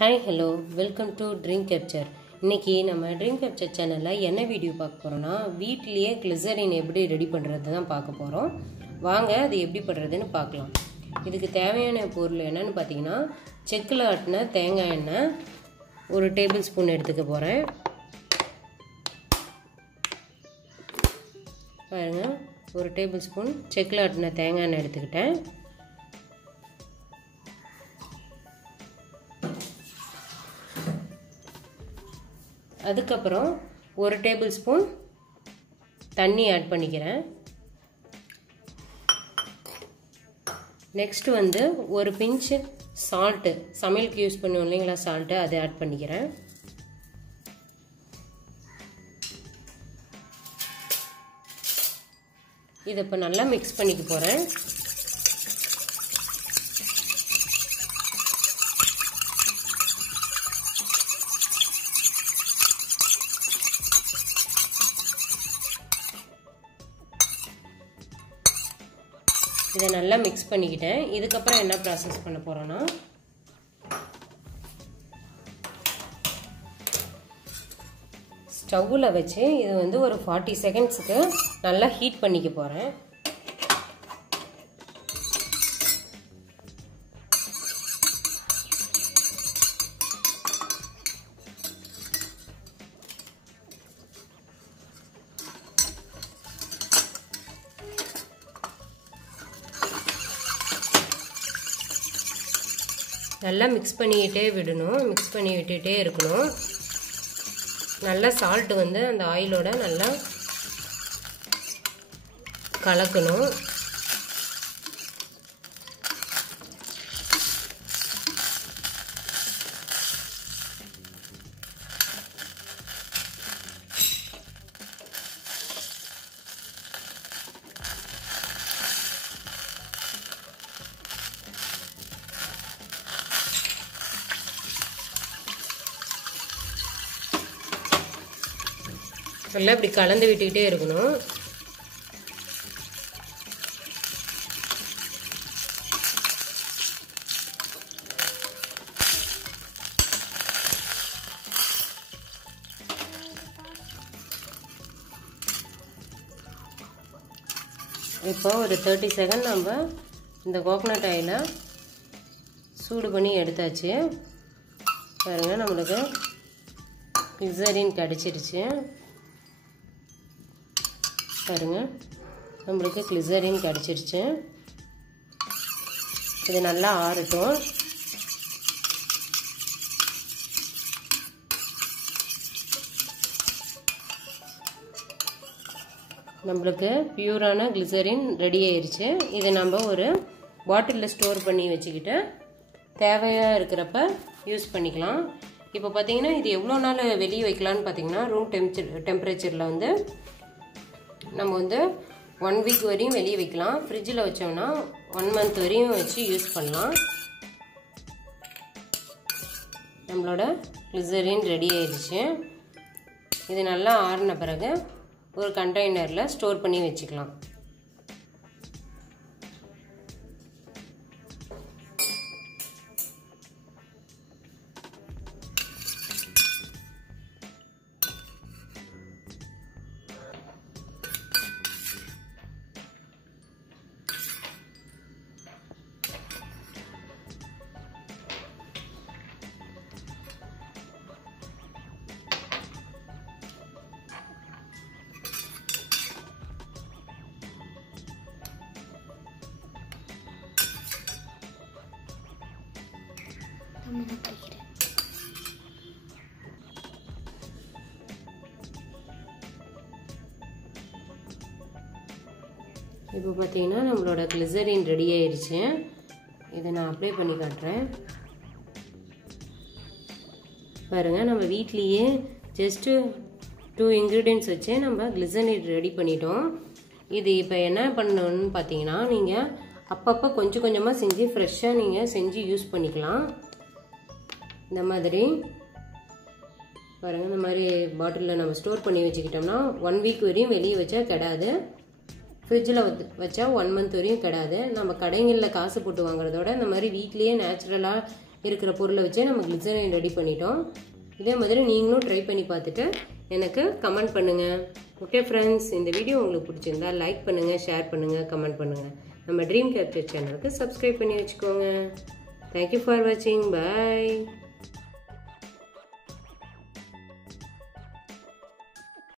Hi hello welcome to drink capture. இன்றைக்கி நம்ம drink capture சேனலில் என்ன வீடியோ பார்க்க போகிறோன்னா, வீட்டிலேயே கிளிசரின் எப்படி ரெடி பண்ணுறது தான் பார்க்க போகிறோம். வாங்க அது எப்படி பண்ணுறதுன்னு பார்க்கலாம். இதுக்கு தேவையான பொருள் என்னென்னு பார்த்தீங்கன்னா, செக்கில் ஆட்டின தேங்காய் எண்ணெய் 1 டேபிள் ஸ்பூன் எடுத்துக்க போகிறேன். பாருங்கள், 1 டேபிள் ஸ்பூன் செக்கில் ஆட்டின தேங்காய் எண்ணெய் எடுத்துக்கிட்டேன். அதுக்கப்புறம் 1 டேபிள் ஸ்பூன் தண்ணி ஆட் பண்ணிக்கிறேன். நெக்ஸ்ட் வந்து ஒரு பிஞ்ச் சால்ட்டு, சமையலுக்கு யூஸ் பண்ணுவோம் இல்லைங்களா சால்ட்டு, அதை ஆட் பண்ணிக்கிறேன். இதை இப்போ நல்லா மிக்ஸ் பண்ணிக்க போகிறேன். இதை நல்லா மிக்ஸ் பண்ணிக்கிட்டேன். இதுக்கப்புறம் என்ன ப்ராசஸ் பண்ண போகிறோன்னா, ஸ்டவ்வில் வச்சு இது வந்து ஒரு 40 செகண்ட்ஸுக்கு நல்லா ஹீட் பண்ணிக்க போகிறேன். நல்லா மிக்ஸ் பண்ணிக்கிட்டே விடணும், மிக்ஸ் பண்ணி விட்டுட்டே இருக்கணும். நல்லா சால்ட் வந்து அந்த ஆயிலோட நல்லா கலக்கணும். நல்லா இப்படி கலந்து விட்டுக்கிட்டே இருக்கணும். இப்போ ஒரு 30 செகண்ட் நம்ம இந்த கோகனட் ஆயிலை சூடு பண்ணி எடுத்தாச்சு. பாருங்கள், நம்மளுக்கு கிளிசரின் கிடச்சிருச்சு. பாருங்கள், நம்மளுக்கு கிளிசரின் கிடச்சிருச்சு. இது நல்லா ஆறட்டும். நம்மளுக்கு பியூரான கிளிசரின் ரெடி ஆயிடுச்சு. இதை நம்ம ஒரு பாட்டிலில் ஸ்டோர் பண்ணி வச்சுக்கிட்டு தேவையாக இருக்கிறப்ப யூஸ் பண்ணிக்கலாம். இப்போ பார்த்தீங்கன்னா, இது எவ்வளோ நாள் வெளியே வைக்கலான்னு பார்த்தீங்கன்னா, ரூம் டெம்பரேச்சரில் வந்து நம்ம வந்து 1 வீக் வரையும் வெளியே வைக்கலாம். ஃப்ரிட்ஜில் வச்சோம்னா 1 மந்த் வரையும் வச்சு யூஸ் பண்ணலாம். நம்மளோட கிளிசரின் ரெடி ஆயிடுச்சு. இது நல்லா ஆறின பிறகு ஒரு கண்டெய்னரில் ஸ்டோர் பண்ணி வச்சுக்கலாம். இப்போ பார்த்தீங்கன்னா, நம்மளோட கிளிசரின் ரெடி ஆயிடுச்சு. இதை நான் அப்ளை பண்ணி காட்டுறேன். பாருங்கள், நம்ம வீட்லேயே ஜஸ்ட்டு 2 இன்க்ரீடியன்ட்ஸ் வச்சு நம்ம கிளிசரின் ரெடி பண்ணிட்டோம். இது இப்போ என்ன பண்ணணும்னு பார்த்தீங்கன்னா, நீங்கள் அப்பப்போ கொஞ்சம் கொஞ்சமாக செஞ்சு ஃப்ரெஷ்ஷாக நீங்கள் செஞ்சு யூஸ் பண்ணிக்கலாம். இந்த மாதிரி பாருங்கள், இந்த மாதிரி பாட்டிலில் நம்ம ஸ்டோர் பண்ணி வச்சுக்கிட்டோம்னா 1 வீக் வரையும் வெளியே வச்சா கெடாது. ஃப்ரிட்ஜில் வச்சா 1 மந்த் வரையும் கெடாது. நம்ம கடைகளில் காசு போட்டு வாங்குறதோட இந்த மாதிரி வீட்லேயே நேச்சுரலாக இருக்கிற பொருளை வச்சே நம்ம கிளிசரின் ரெடி பண்ணிட்டோம். இதே மாதிரி நீங்களும் ட்ரை பண்ணி பார்த்துட்டு எனக்கு கமெண்ட் பண்ணுங்கள். ஓகே ஃப்ரெண்ட்ஸ், இந்த வீடியோ உங்களுக்கு பிடிச்சிருந்தா லைக் பண்ணுங்கள், ஷேர் பண்ணுங்கள், கமெண்ட் பண்ணுங்கள். நம்ம ட்ரீம் கேப்சர் சேனலுக்கு சப்ஸ்கிரைப் பண்ணி வச்சுக்கோங்க. தேங்க்யூ ஃபார் வாட்சிங். பாய்.